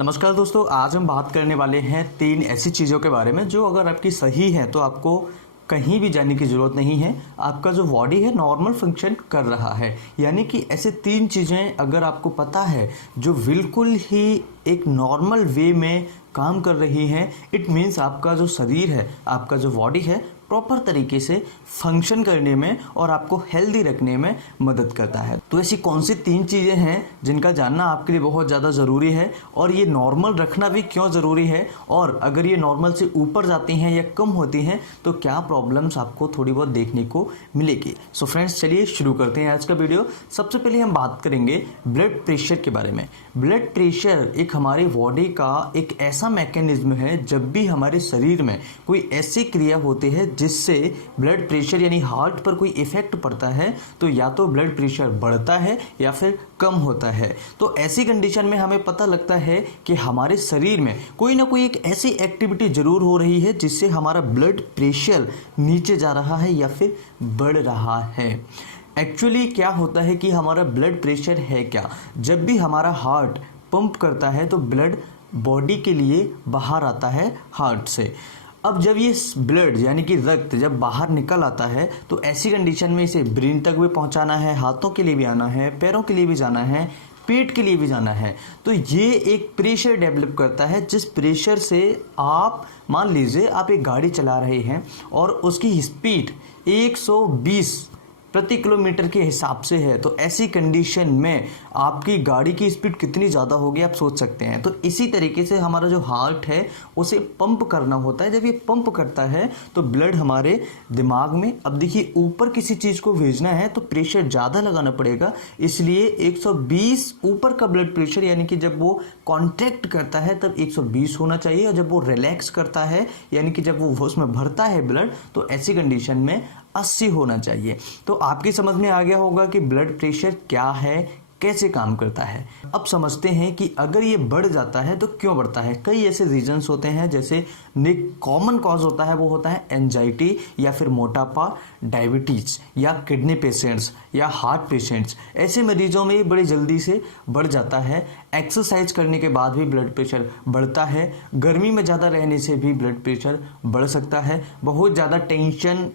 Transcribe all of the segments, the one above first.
नमस्कार दोस्तों, आज हम बात करने वाले हैं 3 ऐसी चीज़ों के बारे में जो अगर आपकी सही है तो आपको कहीं भी जाने की ज़रूरत नहीं है। आपका जो बॉडी है नॉर्मल फंक्शन कर रहा है। यानी कि ऐसे 3 चीज़ें अगर आपको पता है जो बिल्कुल ही एक नॉर्मल वे में काम कर रही हैं, इट मीन्स आपका जो शरीर है, आपका जो बॉडी है प्रॉपर तरीके से फंक्शन करने में और आपको हेल्दी रखने में मदद करता है। तो ऐसी कौन सी 3 चीज़ें हैं जिनका जानना आपके लिए बहुत ज़्यादा ज़रूरी है, और ये नॉर्मल रखना भी क्यों ज़रूरी है, और अगर ये नॉर्मल से ऊपर जाती हैं या कम होती हैं तो क्या प्रॉब्लम्स आपको थोड़ी बहुत देखने को मिलेगी। सो फ्रेंड्स, चलिए शुरू करते हैं आज का वीडियो। सबसे पहले हम बात करेंगे ब्लड प्रेशर के बारे में। ब्लड प्रेशर एक हमारी बॉडी का एक ऐसा मैकेनिज्म है, जब भी हमारे शरीर में कोई ऐसी क्रिया होती है जिससे ब्लड प्रेशर यानी हार्ट पर कोई इफेक्ट पड़ता है, तो या तो ब्लड प्रेशर बढ़ता है या फिर कम होता है। तो ऐसी कंडीशन में हमें पता लगता है कि हमारे शरीर में कोई ना कोई एक ऐसी एक्टिविटी जरूर हो रही है जिससे हमारा ब्लड प्रेशर नीचे जा रहा है या फिर बढ़ रहा है। एक्चुअली क्या होता है कि हमारा ब्लड प्रेशर है क्या, जब भी हमारा हार्ट पंप करता है तो ब्लड बॉडी के लिए बाहर आता है हार्ट से। अब जब ये ब्लड यानी कि रक्त जब बाहर निकल आता है तो ऐसी कंडीशन में इसे ब्रेन तक भी पहुंचाना है, हाथों के लिए भी आना है, पैरों के लिए भी जाना है, पेट के लिए भी जाना है। तो ये एक प्रेशर डेवलप करता है, जिस प्रेशर से आप मान लीजिए आप एक गाड़ी चला रहे हैं और उसकी स्पीड 120 प्रति किलोमीटर के हिसाब से है, तो ऐसी कंडीशन में आपकी गाड़ी की स्पीड कितनी ज़्यादा होगी आप सोच सकते हैं। तो इसी तरीके से हमारा जो हार्ट है उसे पंप करना होता है। जब ये पंप करता है तो ब्लड हमारे दिमाग में, अब देखिए ऊपर किसी चीज़ को भेजना है तो प्रेशर ज़्यादा लगाना पड़ेगा, इसलिए 120 ऊपर का ब्लड प्रेशर यानी कि जब वो कॉन्ट्रैक्ट करता है तब 120 होना चाहिए, और जब वो रिलैक्स करता है यानी कि जब वो उसमें भरता है ब्लड तो ऐसी कंडीशन में 80 होना चाहिए। तो आपकी समझ में आ गया होगा कि ब्लड प्रेशर क्या है, कैसे काम करता है। अब समझते हैं कि अगर ये बढ़ जाता है तो क्यों बढ़ता है। कई ऐसे रीजंस होते हैं, जैसे एक कॉमन कॉज होता है वो होता है एंजाइटी या फिर मोटापा, डायबिटीज या किडनी पेशेंट्स या हार्ट पेशेंट्स। ऐसे मरीजों में बड़ी जल्दी से बढ़ जाता है। एक्सरसाइज करने के बाद भी ब्लड प्रेशर बढ़ता है। गर्मी में ज़्यादा रहने से भी ब्लड प्रेशर बढ़ सकता है। बहुत ज़्यादा टेंशन,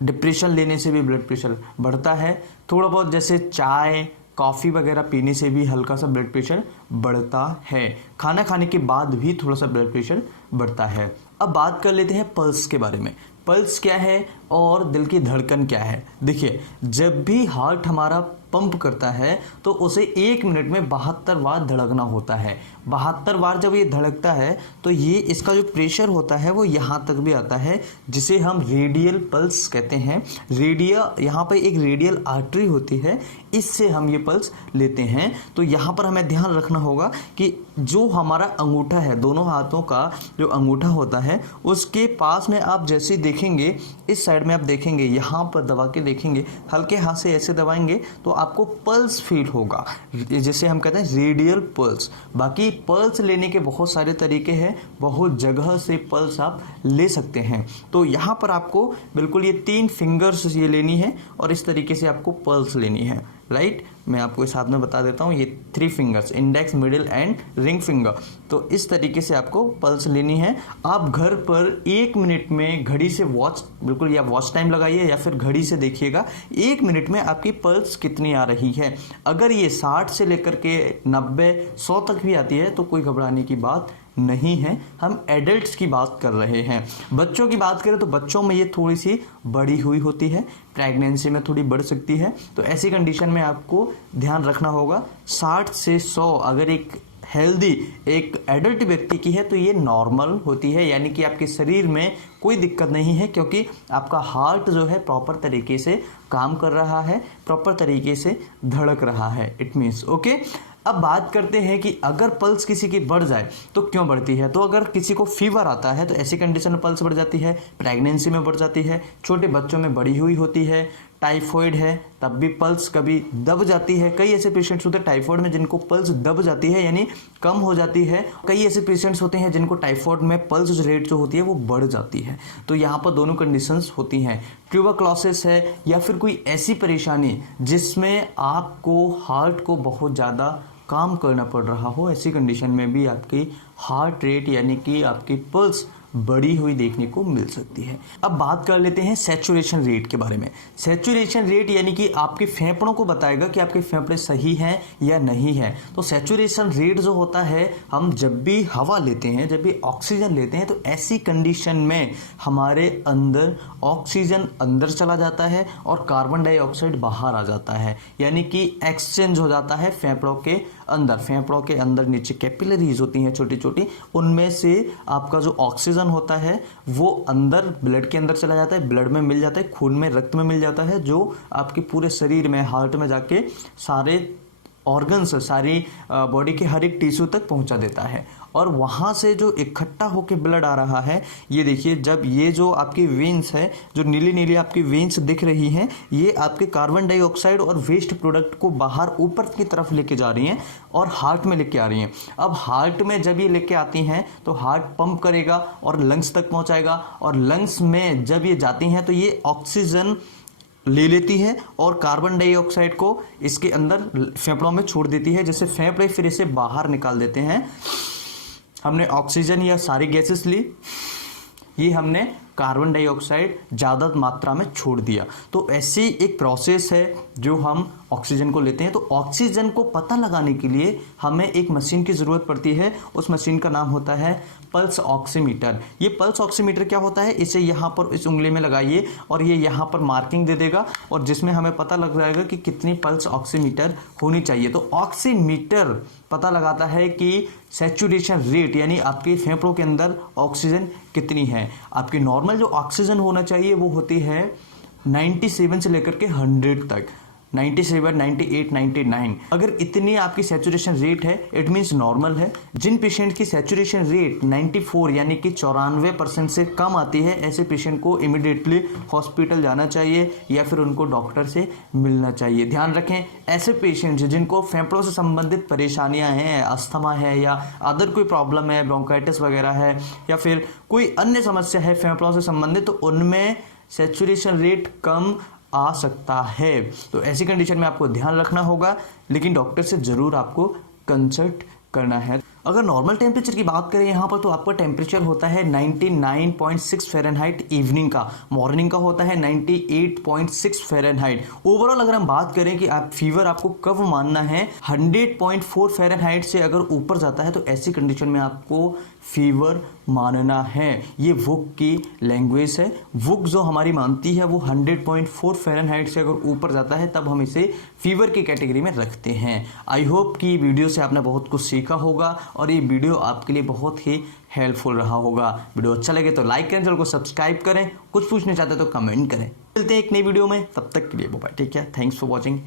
डिप्रेशन लेने से भी ब्लड प्रेशर बढ़ता है। थोड़ा बहुत जैसे चाय, कॉफ़ी वगैरह पीने से भी हल्का सा ब्लड प्रेशर बढ़ता है। खाना खाने के बाद भी थोड़ा सा ब्लड प्रेशर बढ़ता है। अब बात कर लेते हैं पल्स के बारे में। पल्स क्या है और दिल की धड़कन क्या है। देखिए, जब भी हार्ट हमारा पंप करता है तो उसे 1 मिनट में 72 बार धड़कना होता है। 72 बार जब ये धड़कता है तो ये इसका जो प्रेशर होता है वो यहाँ तक भी आता है, जिसे हम रेडियल पल्स कहते हैं। यहाँ पर एक रेडियल आर्टरी होती है, इससे हम ये पल्स लेते हैं। तो यहाँ पर हमें ध्यान रखना होगा कि जो हमारा अंगूठा है, दोनों हाथों का जो अंगूठा होता है उसके पास में आप जैसे देखेंगे, इस साइड में आप देखेंगे, यहाँ पर दबा के देखेंगे, हल्के हाथ से ऐसे दबाएंगे तो आपको पल्स फील होगा, जिसे हम कहते हैं रेडियल पल्स। बाकी पल्स लेने के बहुत सारे तरीके हैं, बहुत जगह से पल्स आप ले सकते हैं। तो यहाँ पर आपको बिल्कुल ये 3 फिंगर्स ये लेनी है और इस तरीके से आपको पल्स लेनी है, राइट। मैं आपको इस हाथ में बता देता हूँ, ये 3 fingers, index, middle and ring finger. तो इस तरीके से आपको पल्स लेनी है। आप घर पर 1 मिनट में घड़ी से वॉच, बिल्कुल या वॉच टाइम लगाइए या फिर घड़ी से देखिएगा 1 मिनट में आपकी पल्स कितनी आ रही है। अगर ये 60 से लेकर के 90, 100 तक भी आती है तो कोई घबराने की बात नहीं है। हम एडल्ट्स की बात कर रहे हैं। बच्चों की बात करें तो बच्चों में ये थोड़ी सी बढ़ी हुई होती है, प्रेगनेंसी में थोड़ी बढ़ सकती है। तो ऐसी कंडीशन में आपको ध्यान रखना होगा 60 से 100 अगर एक हेल्दी एक एडल्ट व्यक्ति की है तो ये नॉर्मल होती है, यानी कि आपके शरीर में कोई दिक्कत नहीं है, क्योंकि आपका हार्ट जो है प्रॉपर तरीके से काम कर रहा है, प्रॉपर तरीके से धड़क रहा है, इट मीन्स ओके। अब बात करते हैं कि अगर पल्स किसी की बढ़ जाए तो क्यों बढ़ती है। तो अगर किसी को फीवर आता है तो ऐसी कंडीशन में पल्स बढ़ जाती है, प्रेगनेंसी में बढ़ जाती है, छोटे बच्चों में बढ़ी हुई होती है, टाइफॉइड है तब भी पल्स कभी दब जाती है। कई ऐसे पेशेंट्स होते हैं टाइफॉइड में जिनको पल्स दब जाती है, यानी कम हो जाती है। कई ऐसे पेशेंट्स होते हैं जिनको टाइफॉइड में पल्स रेट जो होती है वो बढ़ जाती है। तो यहाँ पर दोनों कंडीशंस होती हैं। ट्यूबरक्लोसिस है या फिर कोई ऐसी परेशानी जिसमें आपको हार्ट को बहुत ज़्यादा काम करना पड़ रहा हो, ऐसी कंडीशन में भी आपकी हार्ट रेट यानी कि आपकी पल्स बढ़ी हुई देखने को मिल सकती है। अब बात कर लेते हैं सैचुरेशन रेट के बारे में। सैचुरेशन रेट यानी कि आपके फेफड़ों को बताएगा कि आपके फेफड़े सही हैं या नहीं है। तो सैचुरेशन रेट जो होता है, हम जब भी हवा लेते हैं, जब भी ऑक्सीजन लेते हैं, तो ऐसी कंडीशन में हमारे अंदर ऑक्सीजन अंदर चला जाता है और कार्बन डाइऑक्साइड बाहर आ जाता है, यानी कि एक्सचेंज हो जाता है फेफड़ों के अंदर। फेफड़ों के अंदर नीचे कैपिलरीज होती हैं छोटी छोटी, उनमें से आपका जो ऑक्सीजन होता है वो अंदर ब्लड के अंदर चला जाता है, ब्लड में मिल जाता है, खून में, रक्त में मिल जाता है, जो आपके पूरे शरीर में, हार्ट में जाके सारे ऑर्गन्स, सारी बॉडी के हर एक टिश्यू तक पहुंचा देता है। और वहाँ से जो इकट्ठा होके ब्लड आ रहा है, ये देखिए, जब ये जो आपकी वेन्स है, जो नीली नीली आपकी वेन्स दिख रही हैं, ये आपके कार्बन डाइऑक्साइड और वेस्ट प्रोडक्ट को बाहर ऊपर की तरफ लेके जा रही हैं और हार्ट में लेके आ रही हैं। अब हार्ट में जब ये लेके आती हैं तो हार्ट पंप करेगा और लंग्स तक पहुँचाएगा, और लंग्स में जब ये जाती हैं तो ये ऑक्सीजन ले लेती है और कार्बन डाइऑक्साइड को इसके अंदर फेफड़ों में छोड़ देती है, जिससे फेफड़े फिर इसे बाहर निकाल देते हैं। हमने ऑक्सीजन या सारी गैसेस ली, ये हमने कार्बन डाइऑक्साइड ज़्यादा मात्रा में छोड़ दिया। तो ऐसी एक प्रोसेस है जो हम ऑक्सीजन को लेते हैं। तो ऑक्सीजन को पता लगाने के लिए हमें एक मशीन की ज़रूरत पड़ती है। उस मशीन का नाम होता है पल्स ऑक्सीमीटर। ये पल्स ऑक्सीमीटर क्या होता है, इसे यहाँ पर इस उंगली में लगाइए और ये यहाँ पर मार्किंग दे देगा, और जिसमें हमें पता लग जाएगा कि कितनी पल्स ऑक्सीमीटर होनी चाहिए। तो ऑक्सीमीटर पता लगाता है कि सैचुरेशन रेट यानी आपके फेफड़ों के अंदर ऑक्सीजन कितनी है। आपकी नॉर्मल जो ऑक्सीजन होना चाहिए वो होती है 97 से लेकर के 100 तक, 97, 98, 99। अगर इतनी आपकी सैचुरेशन रेट है, इट मीन्स नॉर्मल है। जिन पेशेंट की सैचुरेशन रेट 94 यानी कि 94% से कम आती है, ऐसे पेशेंट को इमिडिएटली हॉस्पिटल जाना चाहिए या फिर उनको डॉक्टर से मिलना चाहिए। ध्यान रखें, ऐसे पेशेंट्स जिनको फेफड़ों से संबंधित परेशानियां हैं, अस्थमा है या अदर कोई प्रॉब्लम है, ब्रोंकाइटिस वगैरह है या फिर कोई अन्य समस्या है फेफड़ों से संबंधित, तो उनमें सैचुरेशन रेट कम आ सकता है। तो ऐसी कंडीशन में आपको ध्यान रखना होगा, लेकिन डॉक्टर से ज़रूर आपको कंसल्ट करना है। अगर नॉर्मल टेम्परेचर की बात करें यहाँ पर, तो आपका टेम्परेचर होता है 99.6 फ़ारेनहाइट इवनिंग का, मॉर्निंग का होता है 98.6 फ़ारेनहाइट। ओवरऑल अगर हम बात करें कि आप फीवर आपको कब मानना है, 100.4 फ़ारेनहाइट से अगर ऊपर जाता है तो ऐसी कंडीशन में आपको फीवर मानना है। ये वुक की लैंग्वेज है। वुक जो हमारी मानती है वो 100.4 फ़ारेनहाइट से अगर ऊपर जाता है तब हम इसे फीवर की कैटेगरी में रखते हैं। आई होप कि वीडियो से आपने बहुत कुछ सीखा होगा और ये वीडियो आपके लिए बहुत ही हेल्पफुल रहा होगा। वीडियो अच्छा लगे तो लाइक करें, चैनल को सब्सक्राइब करें, कुछ पूछना चाहते तो कमेंट करें। मिलते हैं एक नई वीडियो में, तब तक के लिए बाय, ठीक है, थैंक्स फॉर वॉचिंग।